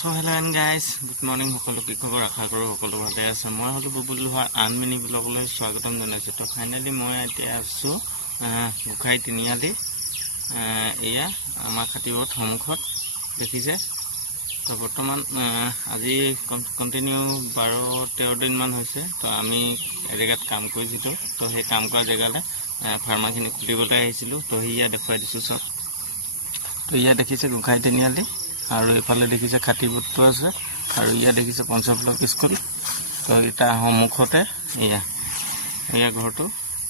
So hello and guys, good morning. সকলো কি খবৰ আশা কৰো সকলো ভালে আছে। মই হলো বুবুল লোহাৰ আনমিনি ব্লগলৈ স্বাগতম জনাইছো। তো ফাইনালি মই এতিয়া আছো গোখাই তিনিআলি এয়া আমাৰ খাতিবত সন্মুখত দেখিছে। তো বৰ্তমান আজি কন্টিনিউ 12-13 দিন মান হৈছে। তো আমি এজেগাত কাম কৰিছিলো। তো সেই কাম কৰা জেগালে ফাৰ্মাখিনি খুলিবলৈ আহিছিলো। তো ইয়া দেখুৱাই দিছো সব। তো ইয়া দেখিছে গোখাই তিনিআলি আৰু এফালে দেখিছে খাতিবতটো আছে আৰু ইয়া দেখিছে পঞ্চব্লক স্কুল। তো এটা সন্মুখতে এয়া ঘৰটো।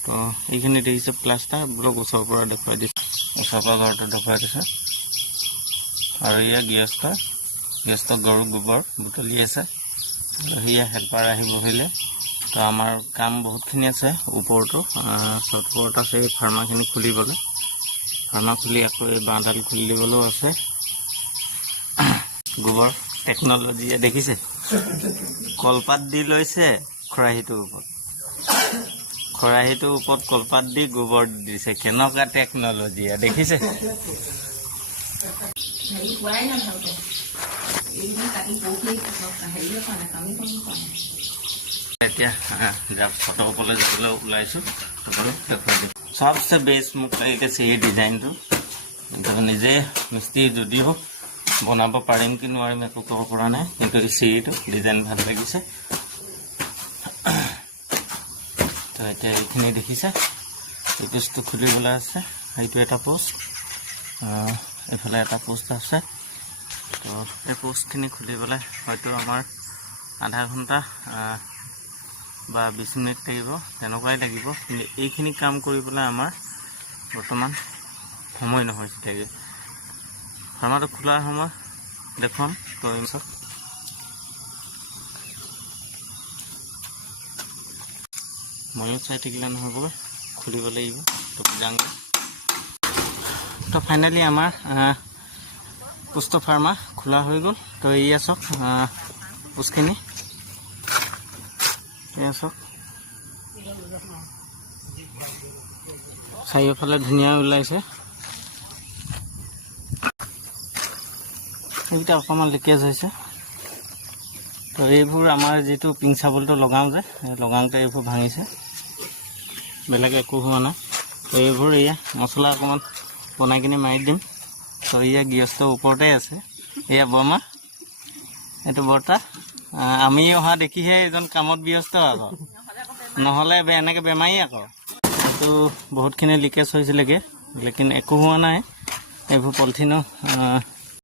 তো এইখিনি দেখিছে প্লাষ্টাৰ ব্লক ওচৰৰ পৰা দেখুৱাই দিছে, ওচৰৰ পৰা ঘৰটো দেখুৱাই দিছে। আৰু ইয়া গৃহস্থ গৰু গোবৰ বুটলি আছে। ইয়া হেল্পাৰ আহি বহিলে। তো আমাৰ কাম বহুতখিনি আছে ওপৰতো ওপৰত আছে এই ফাৰ্মাখিনি খুলিবলৈ। ফাৰ্মা খুলি আকৌ এই বাঁহডাল খুলি দিবলৈও আছে। গোবৰ টেকনলজি দেখিছে, কলপাত দি লৈছে খৰাহীটোৰ ওপৰত কলপাত দি গোবৰ দিছে। কেনেকুৱা টেকনলজি দেখিছে। এতিয়া ফটো ওপৰলৈ যাবলৈ ওলাইছো। সবচে বেষ্ট মোক লাগিছে এই ডিজাইনটো। নিজে মিস্ত্ৰী যদিও বনাব পাৰিম কি নোৱাৰিম একো ক'ব পৰা নাই, কিন্তু এই চিৰিটো ডিজাইন ভাল লাগিছে। তো এতিয়া এইখিনি দেখিছে, এই পোষ্টটো খুলিবলৈ আছে। সেইটো এটা পোষ্ট, এইফালে এটা পোষ্ট আছে। তো এই পোষ্টখিনি খুলিবলৈ হয়তো আমাৰ আধা ঘণ্টা বা 20 মিনিট লাগিব, তেনেকুৱাই লাগিব। কিন্তু এইখিনি কাম কৰিবলৈ আমাৰ বৰ্তমান সময় নহয়। চাগে ফাৰ্মাটো খোলাৰ সময় দেখুৱাম। তো ময়ো চাই থাকিলে নহ'বগৈ, খুলিব লাগিব। তো যাওঁগৈ। তো ফাইনেলি আমাৰ পোষ্ট ফাৰ্মা খোলা হৈ গ'ল। তো এয়া চাওক পোষ্টখিনি, এয়া চাওক চাৰিওফালে ধুনীয়া ওলাইছে। এইকেইটা অকণমান লিকেজ হৈছে। তো এইবোৰ আমাৰ যিটো পিং চাবলটো লগাওঁ যে, লগাওঁতে এইবোৰ ভাঙিছে, বেলেগ একো হোৱা নাই। তো এইবোৰ এয়া মছলা অকণমান বনাই কিনে মাৰি দিম। তো এয়া গৃহস্থ ওপৰতে আছে। এয়া বৰমা, এইটো বৰ্তা। আমি অহা দেখিহে এজন কামত ব্যস্ত আকৌ, নহ'লে এনেকৈ বেমাৰী আকৌ। এইটো বহুতখিনি লিকেজ হৈছিলেগৈ, লেকিন একো হোৱা নাই। এইবোৰ পলিথিনো